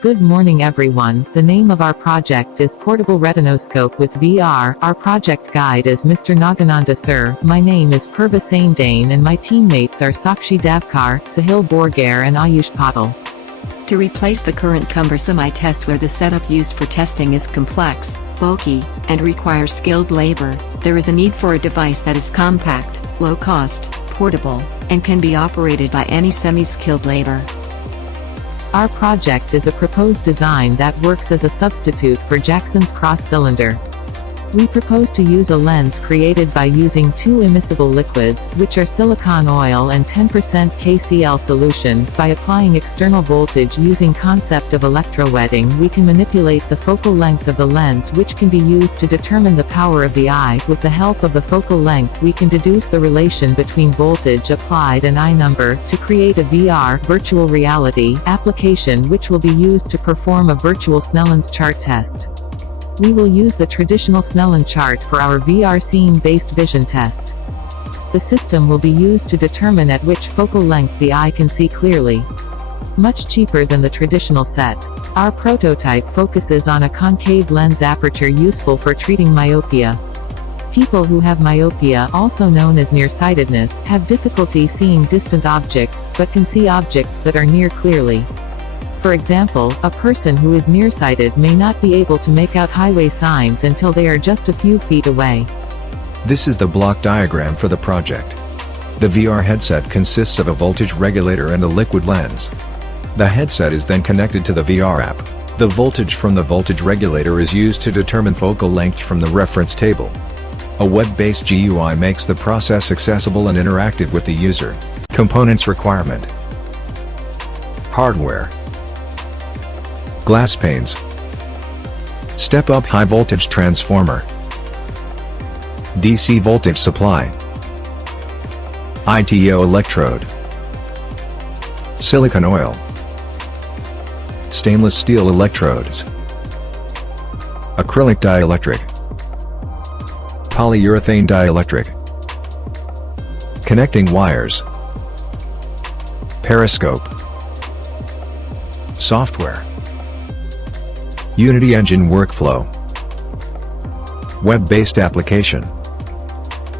Good morning everyone, the name of our project is Portable Retinoscope with VR, our project guide is Mr. Nagananda Sir, my name is Purva Saindane and my teammates are Sakshi Davkar, Sahil Borgare and Ayush Patil. To replace the current cumbersome I.T.O where the setup used for testing is complex, bulky, and requires skilled labor, there is a need for a device that is compact, low cost, portable, and can be operated by any semi-skilled labor. Our project is a proposed design that works as a substitute for Jackson's cross-cylinder. We propose to use a lens created by using two immiscible liquids, which are silicone oil and 10% KCl solution. By applying external voltage using concept of electrowetting, we can manipulate the focal length of the lens, which can be used to determine the power of the eye. With the help of the focal length, we can deduce the relation between voltage applied and eye number, to create a VR virtual reality application which will be used to perform a virtual Snellen's chart test. We will use the traditional Snellen chart for our VR scene-based vision test. The system will be used to determine at which focal length the eye can see clearly. Much cheaper than the traditional set. Our prototype focuses on a concave lens aperture useful for treating myopia. People who have myopia, also known as nearsightedness, have difficulty seeing distant objects, but can see objects that are near clearly. For example, a person who is nearsighted may not be able to make out highway signs until they are just a few feet away. This is the block diagram for the project. The VR headset consists of a voltage regulator and a liquid lens. The headset is then connected to the VR app. The voltage from the voltage regulator is used to determine focal length from the reference table. A web-based GUI makes the process accessible and interactive with the user. Components requirement: hardware, glass panes, STEPUP high voltage transformer, DC voltage supply, I.T.O electrode, silicone oil, stainless steel electrodes, acrylic dielectric, polyurethane dielectric, connecting wires, periscope, software, Unity engine workflow, web-based application.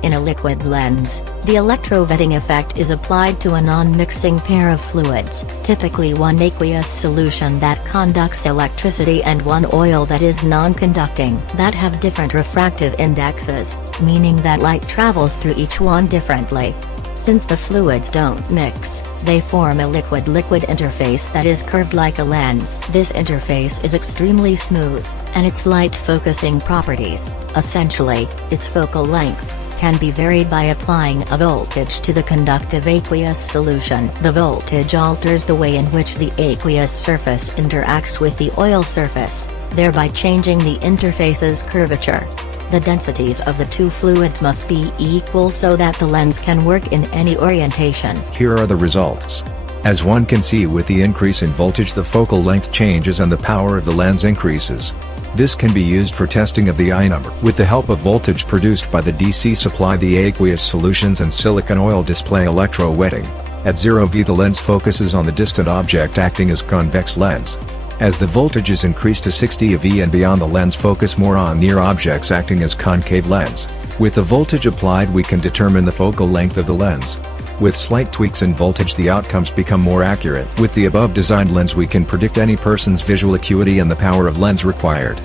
In a liquid lens, the electrowetting effect is applied to a non-mixing pair of fluids, typically one aqueous solution that conducts electricity and one oil that is non-conducting, that have different refractive indexes, meaning that light travels through each one differently. Since the fluids don't mix, they form a liquid-liquid interface that is curved like a lens. This interface is extremely smooth, and its light focusing properties, essentially, its focal length, can be varied by applying a voltage to the conductive aqueous solution. The voltage alters the way in which the aqueous surface interacts with the oil surface, thereby changing the interface's curvature. The densities of the two fluids must be equal so that the lens can work in any orientation. Here are the results. As one can see, with the increase in voltage the focal length changes and the power of the lens increases. This can be used for testing of the eye number. With the help of voltage produced by the DC supply, the aqueous solutions and silicone oil display electrowetting. At 0V the lens focuses on the distant object acting as convex lens. As the voltage is increased to 60 V and beyond, the lens focus more on near objects acting as concave lens. With the voltage applied we can determine the focal length of the lens. With slight tweaks in voltage the outcomes become more accurate. With the above designed lens we can predict any person's visual acuity and the power of lens required.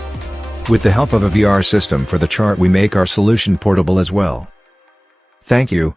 With the help of a VR system for the chart we make our solution portable as well. Thank you.